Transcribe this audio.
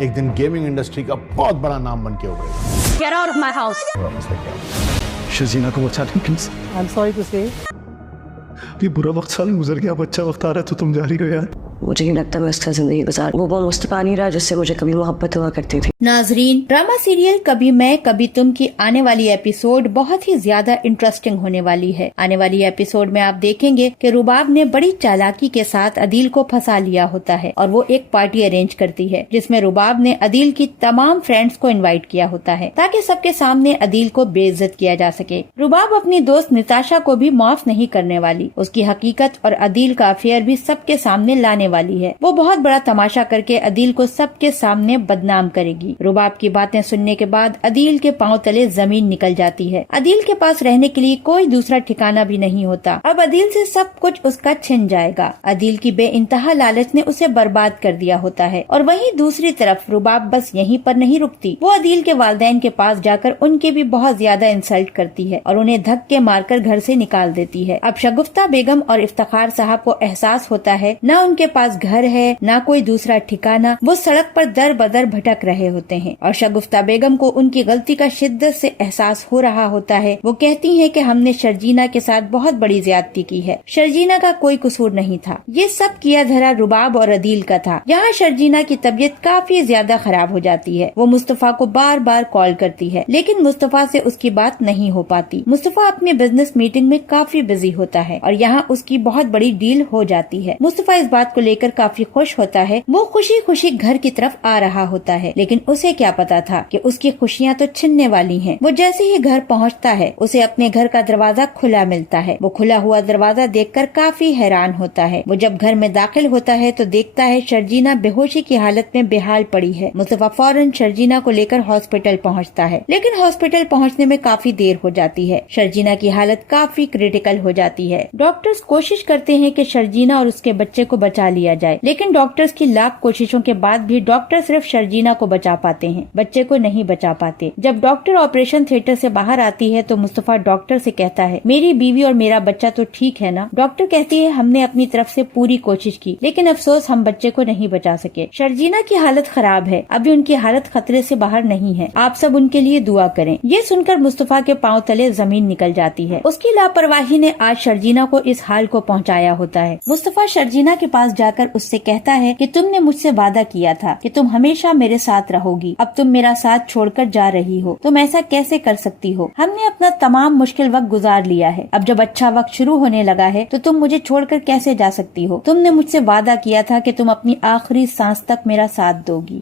एक दिन gaming industry का बहुत बड़ा नाम बन के उभरेगा। Get out of my house. शजीना को बचा लें please. I'm sorry to say. ये बुरा वक्त साल गुजर गया, अब अच्छा वक्त आ रहा है तो तुम जा रही हो यार। मुझे नहीं लगता मैं उसका जिंदगी गुजार, वो मुस्तफा नहीं रहा जिससे मुझे कभी मोहब्बत हुआ करती थी। नाजरीन, ड्रामा सीरियल कभी मैं कभी तुम की आने वाली एपिसोड बहुत ही ज्यादा इंटरेस्टिंग होने वाली है। आने वाली एपिसोड में आप देखेंगे कि रुबाब ने बड़ी चालाकी के साथ अदील को फंसा लिया होता है और वो एक पार्टी अरेंज करती है जिसमें रुबाब ने अदील की तमाम फ्रेंड्स को इनवाइट किया होता है ताकि सबके सामने अदील को बेइज्जत किया जा सके। रुबाब अपनी दोस्त निताशा को भी माफ नहीं करने वाली, उसकी हकीकत और अदील का अफेयर भी सबके सामने लाने वाली है। वो बहुत बड़ा तमाशा करके अदील को सबके सामने बदनाम करेगी। रुबाब की बातें सुनने के बाद अदील के पांव तले जमीन निकल जाती है। अदील के पास रहने के लिए कोई दूसरा ठिकाना भी नहीं होता। अब अदील से सब कुछ उसका छिन जाएगा। अदील की बेइंतहा लालच ने उसे बर्बाद कर दिया होता है और वहीं दूसरी तरफ रुबाब बस यहीं पर नहीं रुकती। वो अदील के वालिदैन के पास जाकर उनके भी बहुत ज्यादा इंसल्ट करती है और उन्हें धक्के मारकर घर से निकाल देती है। अब शगुफ्ता बेगम और इफ्तिखार साहब को एहसास होता है न उनके पास घर है न कोई दूसरा ठिकाना। वो सड़क पर दर बदर भटक रहे होते हैं और शगुफ्ता बेगम को उनकी गलती का शिद्दत से एहसास हो रहा होता है। वो कहती हैं कि हमने शर्जीना के साथ बहुत बड़ी ज्यादती की है, शर्जीना का कोई कसूर नहीं था, ये सब किया धरा रुबाब और अदील का था। यहाँ शर्जीना की तबीयत काफी ज्यादा खराब हो जाती है। वो मुस्तफा को बार बार कॉल करती है लेकिन मुस्तफा से उसकी बात नहीं हो पाती। मुस्तफा अपने बिजनेस मीटिंग में काफी बिजी होता है और यहाँ उसकी बहुत बड़ी डील हो जाती है। मुस्तफा इस बात को लेकर काफी खुश होता है। वो खुशी खुशी घर की तरफ आ रहा होता है लेकिन उसे क्या पता था कि उसकी खुशियाँ तो छिनने वाली हैं। वो जैसे ही घर पहुँचता है उसे अपने घर का दरवाजा खुला मिलता है। वो खुला हुआ दरवाजा देखकर काफी हैरान होता है। वो जब घर में दाखिल होता है तो देखता है शर्जीना बेहोशी की हालत में बेहाल पड़ी है। मुस्तफा फौरन शर्जीना को लेकर हॉस्पिटल पहुँचता है लेकिन हॉस्पिटल पहुँचने में काफी देर हो जाती है। शर्जीना की हालत काफी क्रिटिकल हो जाती है। डॉक्टर्स कोशिश करते हैं कि शर्जीना और उसके बच्चे को बचा लिया जाए लेकिन डॉक्टर्स की लाख कोशिशों के बाद भी डॉक्टर सिर्फ शर्जीना को बचा पाते हैं, बच्चे को नहीं बचा पाते। जब डॉक्टर ऑपरेशन थिएटर से बाहर आती है तो मुस्तफा डॉक्टर से कहता है मेरी बीवी और मेरा बच्चा तो ठीक है ना। डॉक्टर कहती है हमने अपनी तरफ से पूरी कोशिश की लेकिन अफसोस हम बच्चे को नहीं बचा सके। शर्जीना की हालत खराब है, अभी उनकी हालत खतरे से बाहर नहीं है, आप सब उनके लिए दुआ करें। ये सुनकर मुस्तफा के पांव तले जमीन निकल जाती है। उसकी लापरवाही ने आज शर्जीना को इस हाल को पहुँचाया होता है। मुस्तफा शर्जीना के पास जाकर उससे कहता है कि तुमने मुझसे वादा किया था कि तुम हमेशा मेरे साथ रहोगी, अब तुम मेरा साथ छोड़कर जा रही हो, तुम ऐसा कैसे कर सकती हो? हमने अपना तमाम मुश्किल वक्त गुजार लिया है, अब जब अच्छा वक्त शुरू होने लगा है तो तुम मुझे छोड़कर कैसे जा सकती हो? तुमने मुझसे वादा किया था कि तुम अपनी आखिरी सांस तक मेरा साथ दोगी।